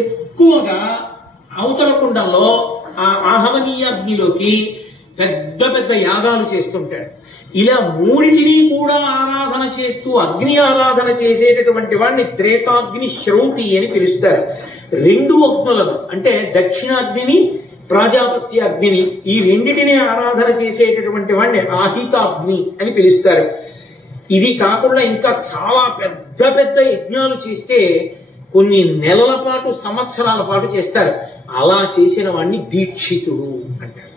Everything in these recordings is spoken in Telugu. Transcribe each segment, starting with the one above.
ఎక్కువగా అవతల కుండంలో ఆ ఆహవనీయాగ్నిలోకి పెద్ద పెద్ద యాగాలు చేస్తుంటాడు. ఇలా మూడింటిని కూడా ఆరాధన చేస్తూ అగ్ని ఆరాధన చేసేటటువంటి వాడిని త్రేతాగ్ని శ్రౌతి అని పిలుస్తారు. రెండు అగ్నులను అంటే దక్షిణాగ్నిని ప్రాజాపత్య అగ్నిని ఈ రెండిటిని ఆరాధన చేసేటటువంటి వాడిని ఆహితాగ్ని అని పిలుస్తారు. ఇది కాకుండా ఇంకా చాలా పెద్ద పెద్ద యజ్ఞాలు చేస్తే కొన్ని నెలల పాటు సంవత్సరాల పాటు చేస్తారు. అలా చేసిన వాడిని దీక్షితుడు అంటారు.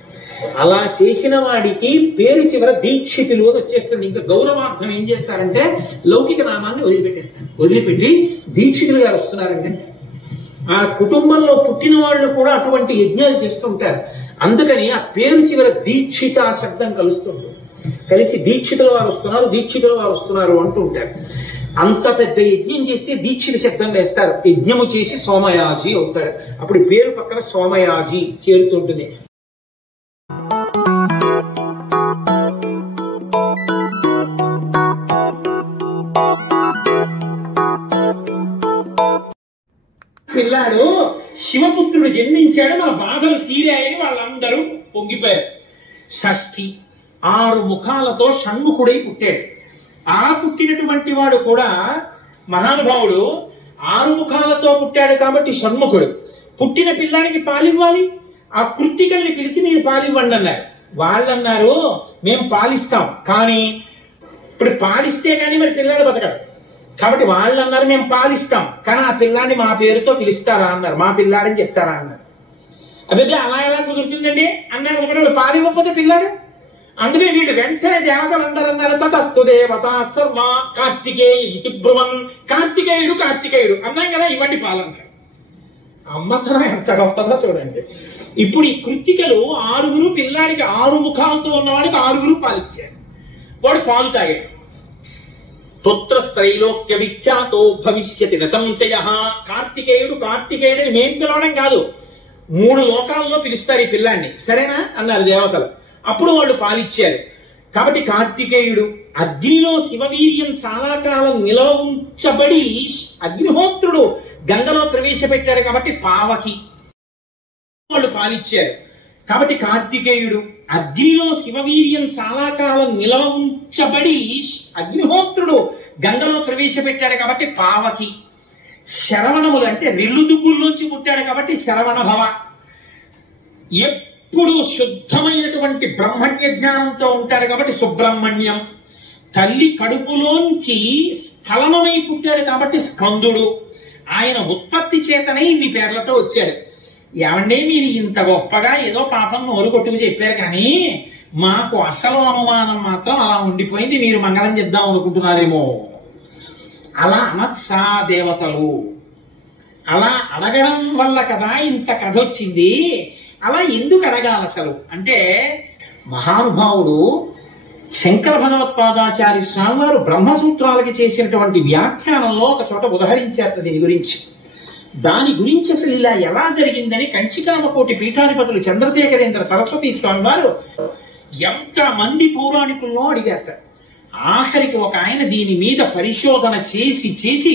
అలా చేసిన వాడికి పేరు చివర దీక్షితులు అని వచ్చేస్తుంది. ఇంకా గౌరవార్థం ఏం చేస్తారంటే లౌకిక నామాన్ని వదిలిపెట్టేస్తారు. వదిలిపెట్టి దీక్షితులు గారు వస్తున్నారంటే ఆ కుటుంబంలో పుట్టిన వాళ్ళు కూడా అటువంటి యజ్ఞాలు చేస్తుంటారు. అందుకని ఆ పేరు చివర దీక్షిత శబ్దం కలుస్తుంటుంది. కలిసి దీక్షితుల వారు వస్తున్నారు, దీక్షితుల వారు వస్తున్నారు అంటూ ఉంటారు. అంత పెద్ద యజ్ఞం చేస్తే దీక్షిత శబ్దం వేస్తారు. యజ్ఞము చేసి సోమయాజి అవుతాడు. అప్పుడు పేరు పక్కన సోమయాజి చేరుతుంటుంది. పిల్లాడు శివపుత్రుడు జన్మించాడు, మన బాధలు తీరాయని వాళ్ళందరూ పొంగిపోయారు. షష్ఠి 6 ముఖాలతో షణ్ముఖుడై పుట్టాడు. ఆ పుట్టినటువంటి వాడు కూడా మహానుభావుడు 6 ముఖాలతో పుట్టాడు కాబట్టి షణ్ముఖుడు. పుట్టిన పిల్లాడికి పాలివ్వాలి. ఆ కృత్తికల్ని పిలిచి మీరు పాలివ్వండి అన్నారు. వాళ్ళన్నారు మేము పాలిస్తాం, కానీ ఇప్పుడు పాలిస్తే కానీ మరి పిల్లాడు బతకడు. కాబట్టి వాళ్ళు అన్నారు మేము పాలిస్తాం, కానీ ఆ పిల్లాన్ని మా పేరుతో పిలుస్తారా అన్నారు. మా పిల్లాడని చెప్తారా అన్నారు. అదే అలా ఎలా కుదురుతుందండి అన్నారు. ఒకటి పాలివ్వకపోతే పిల్లాడు. అందుకని వీళ్ళు వెంటనే దేవతలు అందరూ అన్నారు తతస్తు దేవత సర్వ కార్తికేయ ఇది బ్రువన్. కార్తికేయుడు అన్నాం కదా, ఇవ్వండి పాలన్నారు. అమ్మతనం ఎంత గొప్పదో చూడండి. ఇప్పుడు ఈ కృత్తికలు 6 పిల్లాడికి 6 ముఖాలతో ఉన్నవాడికి 6 పాలిచ్చారు. వాడు పాలు తాగాడు. పుత్రస్త్రైలోక్య విఖ్యాతో భవిష్యతి సంశయ. కార్తికేయుడిని మేం పిలవడం కాదు, 3 లోకాల్లో పిలుస్తారు ఈ పిల్లాన్ని, సరేనా అన్నారు దేవతలు. అప్పుడు వాళ్ళు పాలిచ్చారు. కాబట్టి కార్తికేయుడు అగ్నిలో శివవీర్యం చాలా కాలం నిలవ ఉంచబడి అగ్నిహోత్రుడు గంగలో ప్రవేశపెట్టాడు కాబట్టి పావకి వాళ్ళు పాలిచ్చారు. కాబట్టి కార్తికేయుడు అగ్నిలో శివవీర్యం చాలా కాలం నిలవ ఉంచబడి అగ్నిహోత్రుడు గంగలో ప్రవేశపెట్టాడు కాబట్టి పావకి. శరవణములు అంటే రెల్లుదుబ్బుల్లోంచి పుట్టాడు కాబట్టి శరవణ భవ. ఎప్పుడు శుద్ధమైనటువంటి బ్రహ్మజ్ఞ జ్ఞానంతో ఉంటాడు కాబట్టి సుబ్రహ్మణ్యం. తల్లి కడుపులోంచి స్ఖలనమై పుట్టాడు కాబట్టి స్కందుడు. ఆయన ఉత్పత్తి చేతనే ఇన్ని పేర్లతో వచ్చాడు. ఏమంటే మీరు ఇంత గొప్పగా ఏదో పాపం నోరు కొట్టుకు చెప్పారు, కానీ మాకు అసలు అనుమానం మాత్రం అలా ఉండిపోయింది. మీరు మంగళం చెప్దాం అనుకుంటున్నారేమో. అలా అనత్సా దేవతలు అలా అడగడం వల్ల కదా ఇంత కథ వచ్చింది. అలా ఎందుకు అడగాలి అసలు అంటే, మహానుభావుడు శంకర భగవత్పాదాచార్య స్వామి వారు బ్రహ్మసూత్రాలకి చేసినటువంటి వ్యాఖ్యానంలో ఒక చోట ఉదహరించారు దీని గురించి. దాని గురించి అసలు ఇలా ఎలా జరిగిందని కంచికామకోటి పీఠాధిపతులు చంద్రశేఖరేంద్ర సరస్వతి స్వామి వారు ఎంతమంది పౌరాణికుల్లో అడిగారట. ఆఖరికి ఒక ఆయన దీని మీద పరిశోధన చేసి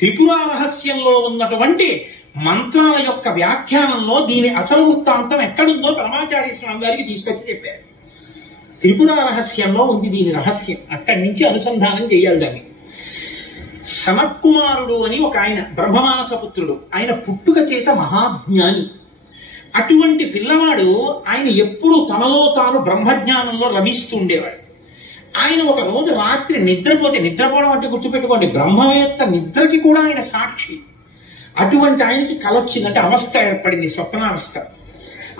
త్రిపుర రహస్యంలో ఉన్నటువంటి మంత్రాల యొక్క వ్యాఖ్యానంలో దీని అసలు వృత్తాంతం ఎక్కడుందో పరమాచార్య స్వామి గారికి తీసుకొచ్చి చెప్పారు. త్రిపుర రహస్యంలో ఉంది దీని రహస్యం, అక్కడి నుంచి అనుసంధానం చేయాలి దాన్ని. సనత్కుమారుడు అని ఒక ఆయన బ్రహ్మమానస పుత్రుడు, ఆయన పుట్టుక చేత మహాజ్ఞాని. అటువంటి పిల్లవాడు ఆయన ఎప్పుడు తనలో తాను బ్రహ్మజ్ఞానంలో రమిస్తూ ఉండేవాడు. ఆయన ఒక రోజు రాత్రి నిద్రపోవడం అంటే గుర్తుపెట్టుకోండి, బ్రహ్మవేత్త నిద్రకి కూడా ఆయన సాక్షి. అటువంటి ఆయనకి కల వచ్చిందంటే అవస్థ ఏర్పడింది, స్వప్నావస్థ.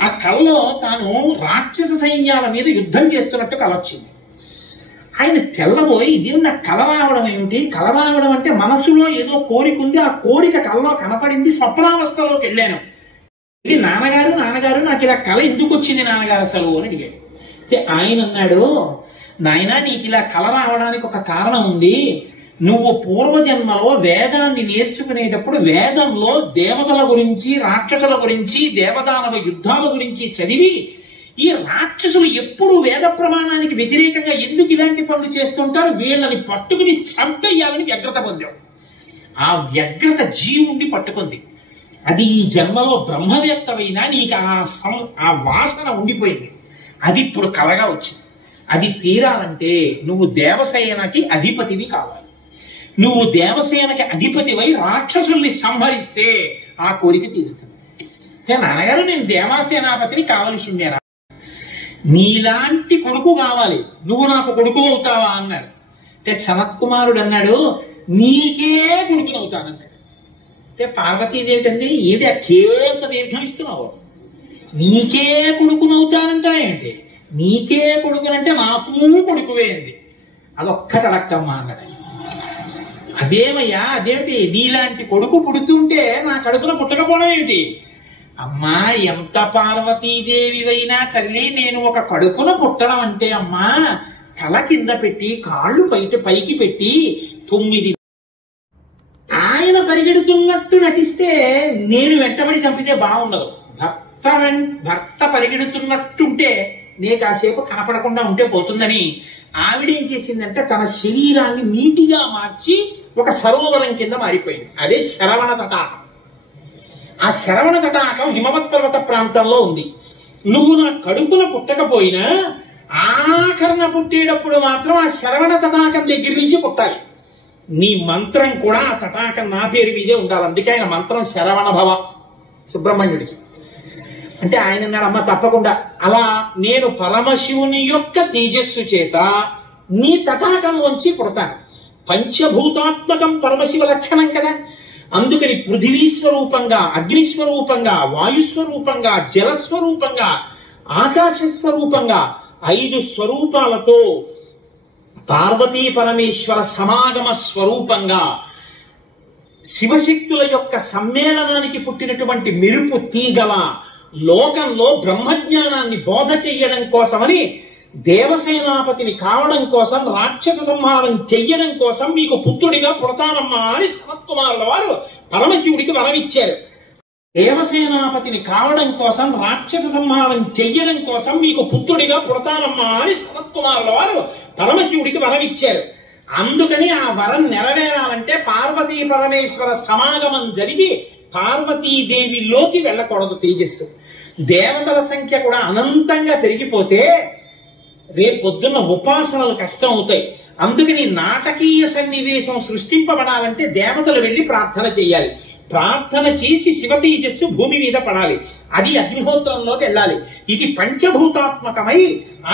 ఆ కలలో తాను రాక్షస సైన్యాల మీద యుద్ధం చేస్తున్నట్టు కల వచ్చింది. ఆయన తెల్లబోయి ఇది నాకు కల రావడం ఏమిటి, కల రావడం అంటే మనసులో ఏదో కోరిక ఉంది, ఆ కోరిక కలలో కనపడింది, స్వప్నావస్థలోకి వెళ్ళాను. ఇది నాన్నగారు నాకు ఇలా కల ఎందుకు వచ్చింది నాన్నగారు అసలు అని అడిగాడు. ఆయన అన్నాడు, నాయనా నీకు ఇలా కల రావడానికి ఒక కారణం ఉంది. నువ్వు పూర్వజన్మలో వేదాన్ని నేర్చుకునేటప్పుడు వేదంలో దేవతల గురించి, రాక్షసుల గురించి, దేవదానవ యుద్ధాల గురించి చదివి ఈ రాక్షసులు ఎప్పుడు వేద ప్రమాణానికి వ్యతిరేకంగా ఎందుకు ఇలాంటి పనులు చేస్తుంటారు, వీళ్ళని పట్టుకుని చంపేయాలని వ్యగ్రత పొందావు. ఆ వ్యగ్రత జీవుణ్ణి పట్టుకుంది. అది ఈ జన్మలో బ్రహ్మవేత్తమైనా నీకు ఆ వాసన ఉండిపోయింది. అది ఇప్పుడు కలగా వచ్చింది. అది తీరాలంటే నువ్వు దేవసేనకి అధిపతివి కావాలి. నువ్వు దేవసేనకి అధిపతివై రాక్షసుల్ని సంహరిస్తే ఆ కోరిక తీరుతుంది. నాన్నగారు నేను దేవాసేనాపతిని కావలసిందేనా? నీలాంటి కొడుకు కావాలి, నువ్వు నాకు కొడుకు అవుతావా అన్నాడు. అంటే సనత్ కుమారుడు అన్నాడు, నీకే కొడుకునవుతానన్నాడు. అంటే పార్వతీదేవి అండి, ఏది అకేంత దీర్ఘం ఇస్తున్నావు? నీకే కొడుకునవుతానంటా ఏంటి? నీకే కొడుకునంటే నాకు కొడుకువే అంది. అదొక్కటి అడక్కమ్మా అన్నాడు. అదేమయ్యా, అదేమిటి నీలాంటి కొడుకు పుడుతుంటే నా కడుపున పుట్టకపోవడం ఏమిటి? అమ్మా, ఎంత పార్వతీదేవివైనా తల్లి, నేను ఒక కడుపున పుట్టడం అంటే అమ్మా, తల కింద పెట్టి కాళ్ళు పైకి పెట్టి 9 ఆయన పరిగెడుతున్నట్టు నటిస్తే నేను వెంటబడి చంపితే బాగుండదు. భర్త పరిగెడుతున్నట్టుంటే నే కాసేపు కనపడకుండా ఉంటే పోతుందని ఆవిడేం చేసిందంటే తన శరీరాన్ని నీటిగా మార్చి ఒక సరోవరం కింద మారిపోయింది. అదే శరవణ తటాకం. ఆ శరవణ తటాకం హిమవత్ పర్వత ప్రాంతంలో ఉంది. నువ్వు నా కడుపున పుట్టకపోయినా ఆఖరణ పుట్టేటప్పుడు మాత్రం ఆ శరవణ తటాకం దగ్గర నుంచి పుట్టాలి. నీ మంత్రం కూడా ఆ తటాకం నా పేరు మీదే ఉండాలి. అందుకే ఆయన మంత్రం శరవణ భవ సుబ్రహ్మణ్యుడికి. అంటే ఆయన అన్నాడు, అమ్మ తప్పకుండా, అలా నేను పరమశివుని యొక్క తేజస్సు చేత నీ తటాకం వంచి పుడతాను. పంచభూతాత్మకం పరమశివ లక్షణం కదా. అందుకని పృథివీస్వరూపంగా, అగ్నిస్వరూపంగా, వాయుస్వరూపంగా, జలస్వరూపంగా, ఆకాశస్వరూపంగా 5 స్వరూపాలతో పార్వతీ పరమేశ్వర సమాగమ స్వరూపంగా శివశక్తుల యొక్క సమ్మేళనానికి పుట్టినటువంటి మెరుపు తీగల లోకంలో బ్రహ్మజ్ఞానాన్ని బోధ చెయ్యడం కోసమని, దేవసేనాపతిని కావడం కోసం, రాక్షస సంహారం చెయ్యడం కోసం మీకు పుత్రుడిగా పుడతానమ్మా అని సనత్కుమారుల వారు పరమశివుడికి వరమిచ్చారు. దేవసేనాపతిని కావడం కోసం, రాక్షస సంహారం చెయ్యడం కోసం మీకు పుత్రుడిగా పుడతానమ్మా అని సనత్కుమారుల వారు పరమశివుడికి వరమిచ్చారు. అందుకని ఆ వరం నెరవేరాలంటే పార్వతీ పరమేశ్వర సమాగమం జరిగి పార్వతీదేవిలోకి వెళ్ళకూడదు తేజస్సు. దేవతల సంఖ్య కూడా అనంతంగా పెరిగిపోతే రేపొద్దున్న ఉపాసనలు కష్టం అవుతాయి. అందుకని నాటకీయ సన్నివేశం సృష్టింపబడాలంటే దేవతలు వెళ్ళి ప్రార్థన చేయాలి. ప్రార్థన చేసి శివ తేజస్సు భూమి మీద పడాలి. అది అగ్నిహోత్రంలోకి వెళ్ళాలి. ఇది పంచభూతాత్మకమై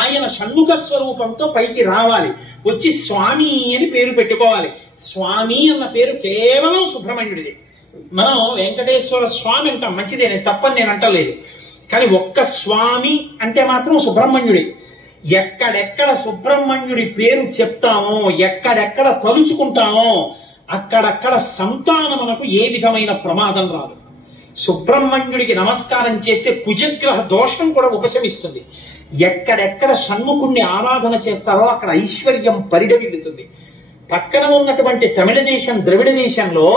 ఆయన షణ్ముఖ స్వరూపంతో పైకి రావాలి. వచ్చి స్వామి అని పేరు పెట్టుకోవాలి. స్వామి అన్న పేరు కేవలం సుబ్రహ్మణ్యుడిది. మనం వెంకటేశ్వర స్వామి అంటాం, మంచిదే, తప్పని నేను అంటలేదు. కానీ ఒక్క స్వామి అంటే మాత్రం సుబ్రహ్మణ్యుడి. ఎక్కడెక్కడ సుబ్రహ్మణ్యుడి పేరు చెప్తామో, ఎక్కడెక్కడ తలుచుకుంటామో అక్కడక్కడ సంతానమునకు ఏ విధమైన ప్రమాదం రాదు. సుబ్రహ్మణ్యుడికి నమస్కారం చేస్తే కుజగ్రహ దోషం కూడా ఉపశమిస్తుంది. ఎక్కడెక్కడ షణ్ముఖుణ్ణి ఆరాధన చేస్తారో అక్కడ ఐశ్వర్యం పరిడవిల్లుతుంది. పక్కన ఉన్నటువంటి తమిళ దేశం, ద్రవిడ దేశంలో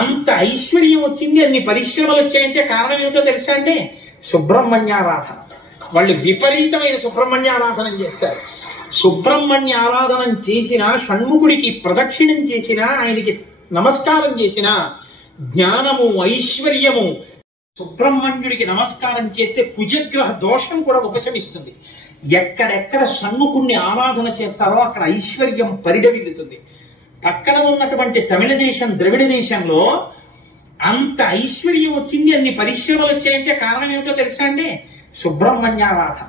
అంత ఐశ్వర్యం వచ్చింది, అన్ని పరిశ్రమలు వచ్చాయంటే కారణం ఏమిటో తెలుసా అండి? సుబ్రహ్మణ్యారాధన. వాళ్ళు విపరీతమైన సుబ్రహ్మణ్యారాధన చేస్తారు. సుబ్రహ్మణ్య ఆరాధన చేసిన, షణ్ముఖుడికి ప్రదక్షిణం చేసిన, ఆయనకి నమస్కారం చేసిన జ్ఞానము, ఐశ్వర్యము, సుబ్రహ్మణ్యుడికి నమస్కారం చేస్తే కుజగ్రహ దోషం కూడా ఉపశమిస్తుంది. ఎక్కడెక్కడ షణ్ముఖుణ్ణి ఆరాధన చేస్తారో అక్కడ ఐశ్వర్యం పరిడవిల్లుతుంది. పక్కన ఉన్నటువంటి తమిళ దేశం, ద్రవిడ దేశంలో అంత ఐశ్వర్యం వచ్చింది, అన్ని పరిశ్రమలు వచ్చాయంటే కారణం ఏమిటో తెలుసా అండి? సుబ్రహ్మణ్యారాధన.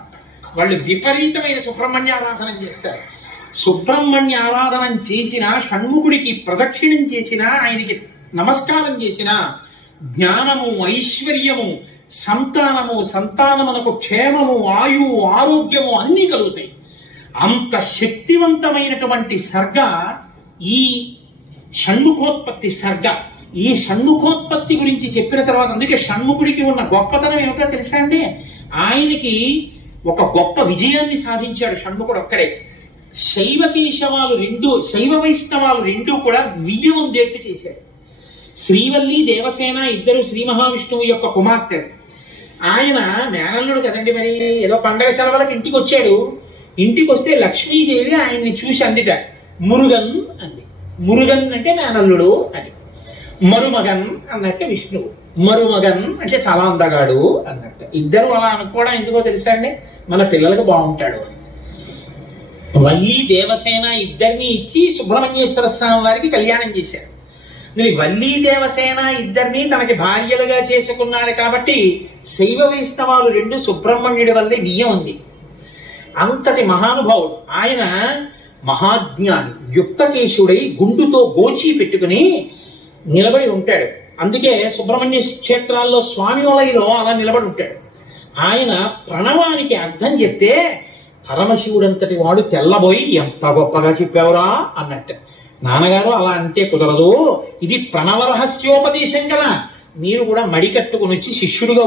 వాళ్ళు విపరీతమైన సుబ్రహ్మణ్యారాధన చేస్తారు. సుబ్రహ్మణ్య ఆరాధన చేసిన, షణ్ముఖుడికి ప్రదక్షిణం చేసిన, ఆయనకి నమస్కారం చేసిన జ్ఞానము, ఐశ్వర్యము, సంతానము, సంతానమునకు క్షేమము, ఆయువు, ఆరోగ్యము అన్నీ కలుగుతాయి. అంత శక్తివంతమైనటువంటి సర్గ ఈ షణ్ముఖోత్పత్తి సర్గ. ఈ షణ్ముఖోత్పత్తి గురించి చెప్పిన తర్వాత, అందుకే షణ్ముఖుడికి ఉన్న గొప్పతనం ఏమిటో తెలుసా అండి? ఆయనకి ఒక గొప్ప విజయాన్ని సాధించాడు షణ్ముఖుడు ఒక్కడే. శైవ వైష్ణవాలు రెండు కూడా వియ్యమందేట్టు చేశాడు. శ్రీవల్లి, దేవసేన ఇద్దరు శ్రీ మహావిష్ణువు యొక్క కుమార్తెలు. ఆయన మేనల్లుడు కదండి, మరి ఏదో పండగ సెలవులకు ఇంటికి వచ్చాడు. ఇంటికి వస్తే లక్ష్మీదేవి ఆయన్ని చూసి అందిట, మురుగన్ అంది. మురుగన్ అంటే మేనల్లుడు అని. మరుమగన్ అన్నట్టు విష్ణువు, మరుమగన్ అంటే చాలా అందగాడు అన్నట్టు. ఇద్దరు అలా అనుకోవడం ఎందుకో తెలుసా అండి, మన పిల్లలకు బాగుంటాడు అని. వల్లి దేవసేన ఇద్దరిని ఇచ్చి సుబ్రహ్మణ్యేశ్వర స్వామి వారికి కళ్యాణం చేశారు. మరి వల్లి దేవసేన ఇద్దరిని తనకి భార్యలుగా చేసుకున్నారు కాబట్టి శైవ వైష్ణవాలు రెండు సుబ్రహ్మణ్యుడి వల్లే బియ్యం ఉంది. అంతటి మహానుభావుడు ఆయన, మహాజ్ఞాని, యుక్తకేశుడై గుండుతో గోచి పెట్టుకుని నిలబడి ఉంటాడు. అందుకే సుబ్రహ్మణ్య క్షేత్రాల్లో స్వామి వలయలో అలా నిలబడి ఉంటాడు. ఆయన ప్రణవానికి అర్థం చెప్తే పరమశివుడంతటి వాడు తెల్లబోయి ఎంత గొప్పగా చెప్పావురా అన్నట్టు. నాన్నగారు అలా అంటే కుదరదు, ఇది ప్రణవ రహస్యోపదేశం కదా, మీరు కూడా మడి కట్టుకుని వచ్చి శిష్యుడిగా